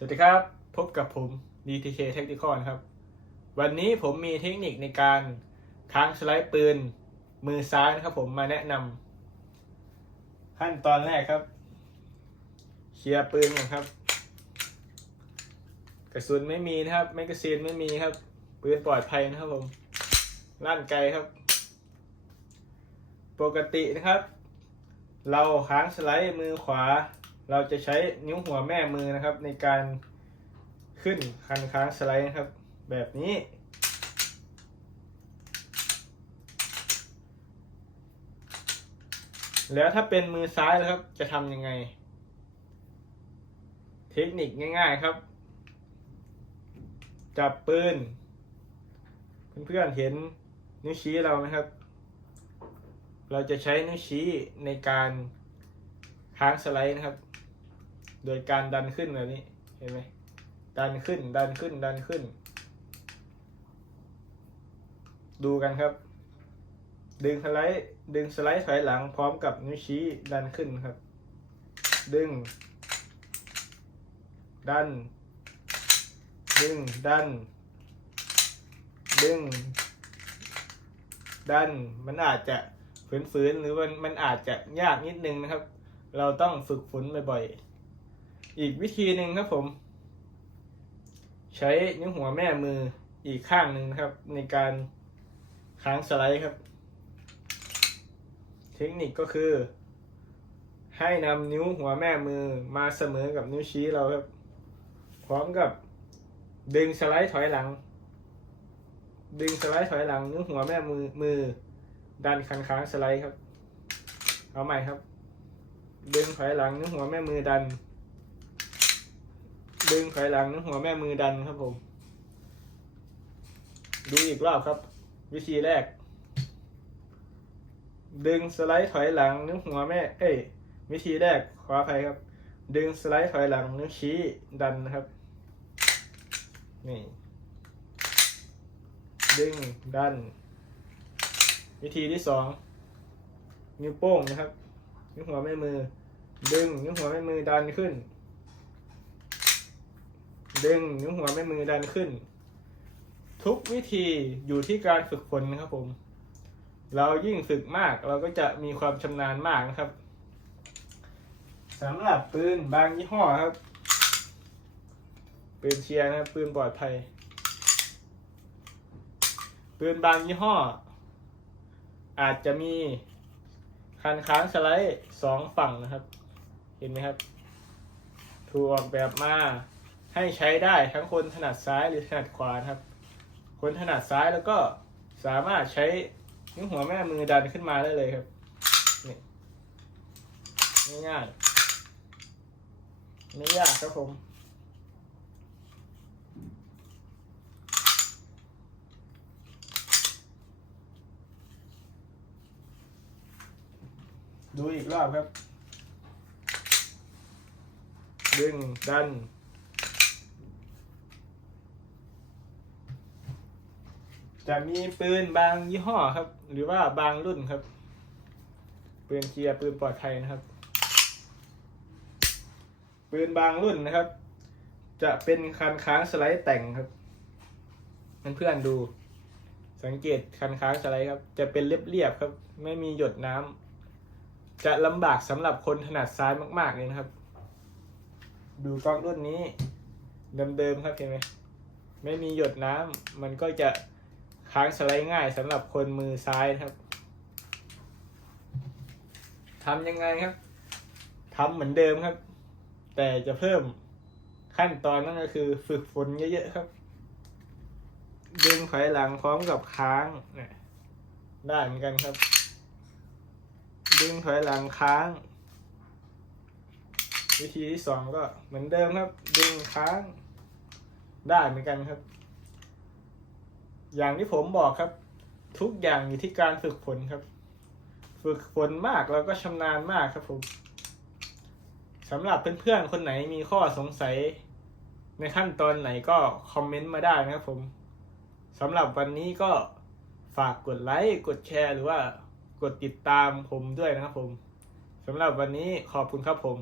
สวัสดีครับ พบกับผม DTK Tactical นะครับ วันนี้ผมมีเทคนิคในการค้างสไลด์ปืนมือซ้ายนะครับผมมาแนะนำขั้นตอนแรกครับ เคลียร์ปืนก่อนครับ กระสุนไม่มีนะครับแมกกาซีนไม่มีครับ ปืนปลอดภัยนะครับผมลั่นไกลครับ ปกตินะครับ เราค้างสไลด์มือขวา เราจะใช้นิ้วหัวแม่มือนะครับ ในการขึ้นคันค้างสไลด์นะครับ แบบนี้ แล้วถ้าเป็นมือซ้ายนะครับ จะทำยังไง เทคนิคง่าย ๆครับ จับปืน เพื่อนๆเห็นนิ้วชี้เราไหมครับ เราจะใช้นิ้วชี้ในการค้างสไลด์นะครับ โดยการดันขึ้นแบบนี้ เห็นไหมดันขึ้น ดันขึ้น ดันขึ้น ดูกันครับ ดึงสไลด์ ดึงสไลด์ถอยหลังพร้อมกับนิ้วชี้ดันขึ้นครับ ดึง ดัน ดึง ดัน ดึง ดัน มันอาจจะฝืนๆ หรือมันมันอาจจะยากนิดนึงนะครับ เราต้องฝึกฝนบ่อยๆ อีกวิธีหนึ่งครับผม ใช้นิ้วหัวแม่มืออีกข้างหนึ่งนะครับ ในการค้างสไลด์ครับ เทคนิคก็คือ ให้นำนิ้วหัวแม่มือมาเสมอกับนิ้วชี้เราครับ พร้อมกับดึงสไลด์ถอยหลัง ดึงสไลด์ถอยหลัง นิ้วหัวแม่มือมือ ดันคันค้างสไลด์ครับ เอาใหม่ครับ ดึงถอยหลังนิ้วหัวแม่มือดัน ดึงถอยหลังนิ้วหัวแม่มือดันครับผม ดูอีกรอบครับ วิธีแรก ดึงสไลด์ถอยหลังนิ้วหัวแม่ เอ้ยวิธีแรกขออภัยครับ ดึงสไลด์ถอยหลังนิ้วชี้ดันนะครับ นี่ ดึงดัน วิธีที่สองนิ้วโป้งนะครับ นิ้วหัวแม่มือ ดึงนิ้วหัวแม่มือดันขึ้น ดึงนิ้วหัวแม่มือดันขึ้น ทุกวิธีอยู่ที่การฝึกฝนนะครับผม เรายิ่งฝึกมากเราก็จะมีความชำนาญมากนะครับสำหรับปืนบางยี่ห้อครับ ปืนเชียร์นะครับปืนปลอดภัย ปืนบางยี่ห้อ อาจจะมีคันค้างสไลด์สองฝั่งนะครับ เห็นไหมครับ ถูกออกแบบมา ให้ใช้ได้ทั้งคนถนัดซ้ายหรือถนัดขวาครับ คนถนัดซ้ายแล้วก็สามารถใช้นิ้วหัวแม่มือดันขึ้นมาได้เลยครับนี่ง่ายๆไม่ยากครับผมดูอีกรอบครับ ดึง ดัน จะมีปืนบางยี่ห้อครับ หรือว่าบางรุ่นครับ ปืนเกียร์ปืนปลอดภัยนะครับ ปืนบางรุ่นนะครับ จะเป็นคันค้างสไลด์แต่งครับเพื่อนๆดู สังเกตคันค้างสไลด์ครับ จะเป็นเรียบๆครับ ไม่มีหยดน้ำจะลำบากสำหรับคนถนัดซ้ายมากๆเลยนะครับ ดูกล้องรุ่นนี้เดิมๆครับเห็นไหมไม่มีหยดน้ำมันก็จะ ค้างสไลด์ง่ายสำหรับคนมือซ้ายครับทำยังไงครับทำเหมือนเดิมครับ แต่จะเพิ่มขั้นตอนนั่นก็คือฝึกฝนเยอะๆครับ ดึงถอยหลังพร้อมกับค้างเนี่ยได้เหมือนกันครับ ดึงถอยหลังค้าง วิธีที่สองก็เหมือนเดิมครับ ดึงค้างได้เหมือนกันครับ อย่างที่ผมบอกครับ ทุกอย่างอยู่ที่การฝึกฝนครับ ฝึกฝนมากเราก็ชำนาญมากครับผมสำหรับเพื่อนๆคนไหนมีข้อสงสัย ในขั้นตอนไหนก็คอมเมนต์มาได้นะครับผมสำหรับวันนี้ก็ฝากกดไลค์กดแชร์หรือว่ากดติดตามผมด้วยนะครับผมสำหรับวันนี้ขอบคุณครับผม